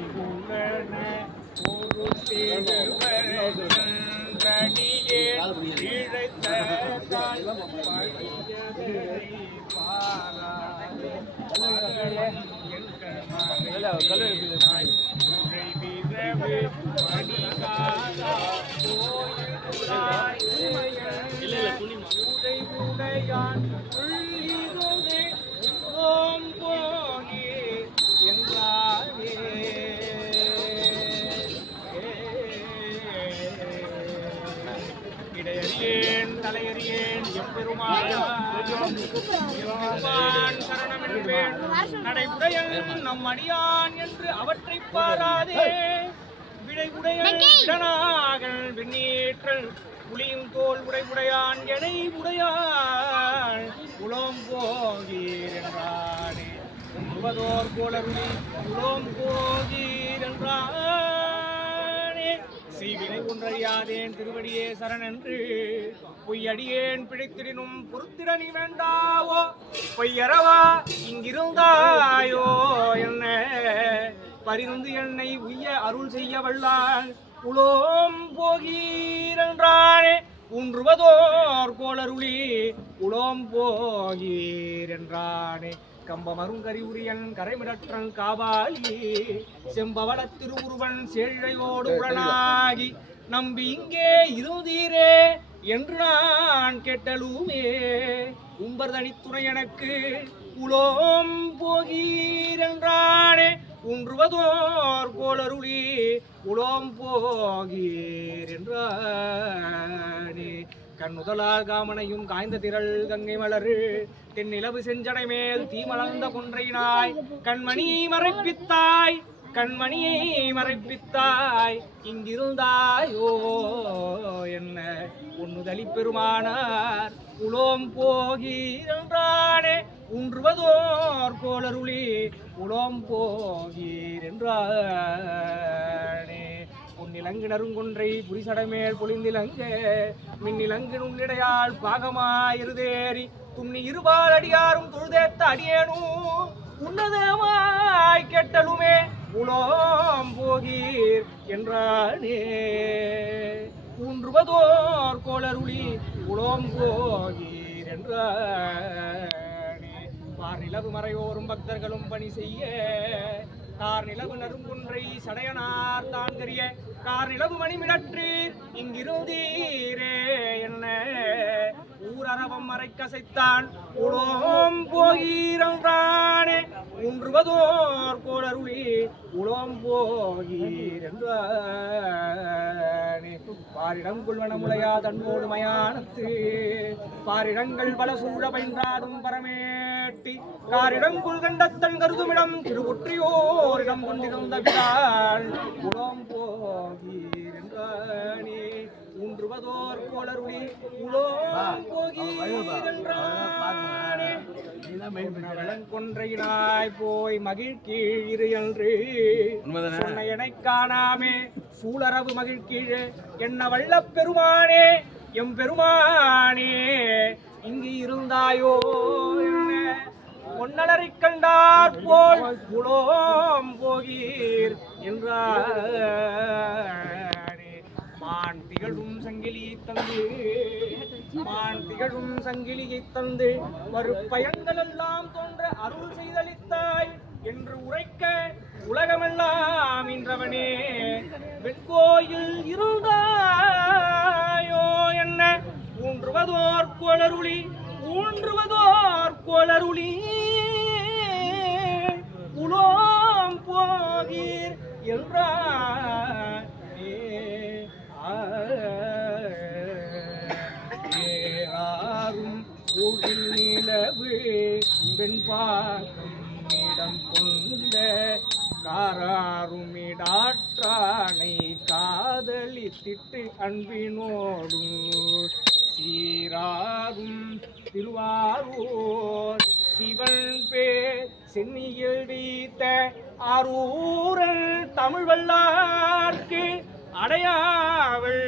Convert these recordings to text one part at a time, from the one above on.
ஒரு திருவடியே இழைத்த உடையான் உள்ளிருந்தே ஓம் போகி என்றாரே இடையறியேன் தலையறியேன் எம்பெருமான் சரணமென்பேன் நடைமுறையன் நம் அடியான் என்று அவற்றை பாராதே விடைவுடையன் விடனாகல் விண்ணீற்றல் புலியும் தோல் உடையான் எடை உடையான் உளம் போகீர் என்றானே உண்பதோர் கோளருளி உளம் போகீர் என்றானே செய்வினை ஒன்றறியாதேன் திருவடியே சரணென்று பொய்யடியேன் பிழைத்திடினும் பொறுத்திரணி வேண்டாவோ பொய்யறவா இங்கிருந்தாயோ என்ன பரிந்து என்னை உய்ய அருள் செய்ய வல்லான் உலோம் போகீரென்றானே ஊன்றுவதோர் கோளருளி உலோம் போகீரென்றானே கம்பமருங்கரி உரியன் கரைமிடற்றன் காவாலி செம்பவள திருவுருவன் சேழையோடு உடனாகி நம்பி இங்கே இருந்தீரே என்று நான் கேட்டலுமே உம்பர் தனித்துணை எனக்கு உலோம் போகீரென்றானே ஊன்றுவதோர் கோளருளி உலோம் போகீர் என்றானே கண்ணுதலால் காமனையும் காய்ந்த திரள் கங்கை மலரு தென்னிலவு செஞ்சடை மேல் தீமலர்ந்த கொன்றையினாய் கண்மணியை மறைப்பித்தாய் கண்மணியை மறைப்பித்தாய் இங்கிருந்தாயோ என்ன ஒன்னுதலி பெருமானார் உலோம் போகீரென்றானே ஊன்றுவதோர் கோளருளி உலோம் போகீர் என்றானே பொன்னிலங்கு நறுங்கொன்றை புரிசடமேல் பொழிந்திலங்க மின்னிலங்கு நுண்ணிடையால் பாகமாயிருதேறி துண்ணி இருபால் அடியாரும் தொழுதேத்த அடியேனும் உன்னதமாய் கெட்டலுமே உலோம் போகீர் என்றானே ஊன்றுவதோர் கோளருளி உலோம் போகீர் என்றானே பார்நிலவு மறையோரும் பக்தர்களும் பணி செய்ய கார் நிலவு நறுங்குன்றை சடையனார் தான் கரிய கார் நிலவு மணிமிடற்றீர் இங்கிருந்தீரே என்ன ஊரரவம் மறைக்கசைத்தான் உலோம் போகீரென்றானே ஊன்றுவதோர் கோளருளி உலோம் போகீர் என்றானே பாரிடம் கொள்வனமுலையா தன்னோடு மயானத்து பாரிடங்கள் பல சூழ பயின்றாடும் பரமேட்டி காரிடங்குள் கண்டத்தன் கருதுமிடம் திருவுற்றியோரிடம் கொண்டிருந்த விடாள் உலோம் போகீர் என்றானே ஊன்றுவதோர் கோளருளி உலோம் போகீர் என்றானே கொன்றையினாய் போய் மகிழ்கீழ் என்று சொன்ன எனை காணாமே சூழரவு மகிழ்கீழே என்ன வல்ல பெருமானே எம் பெருமானே இங்கு இருந்தாயோ என்ன பொன்னலரை கண்டார் போல் உலோம் போகீர் என்றானே மான் திகழும் சங்கிலியை தந்து மான் திகழும் சங்கிலியை தந்து வரு பயன்கள் எல்லாம் தோன்ற அருள் செய்தளித்தாய் என்று உரைக்க உலகமெல்லாம் இன்றவனே வெண்கோயில் இருந்தாயோ என்ன ஊன்றுவதோர் கோளருளி ஊன்றுவதோர் கோளருளி உலோம் போகீர் என்றானே ஏறாரும் ஊழில் நிலவு வெண்பாக்கம் இடம் கொண்ட காராருமிடாற்றானை காதலித்திட்டு அன்பினோடும் சீராரும் திருவாரூர் சிவன் பேர் சென்னியில் வைத்த அரூரல் தமிழ் வல்லார்க்கு அடையாவள்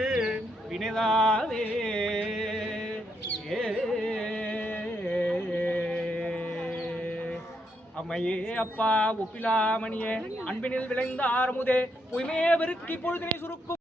வினைதாவே மையே அப்பா ஒப்பிலாமணியே அன்பினில் விளைந்த ஆரமுதே பொய்மையே வெறுக்கி பொழுதினை சுருக்கும்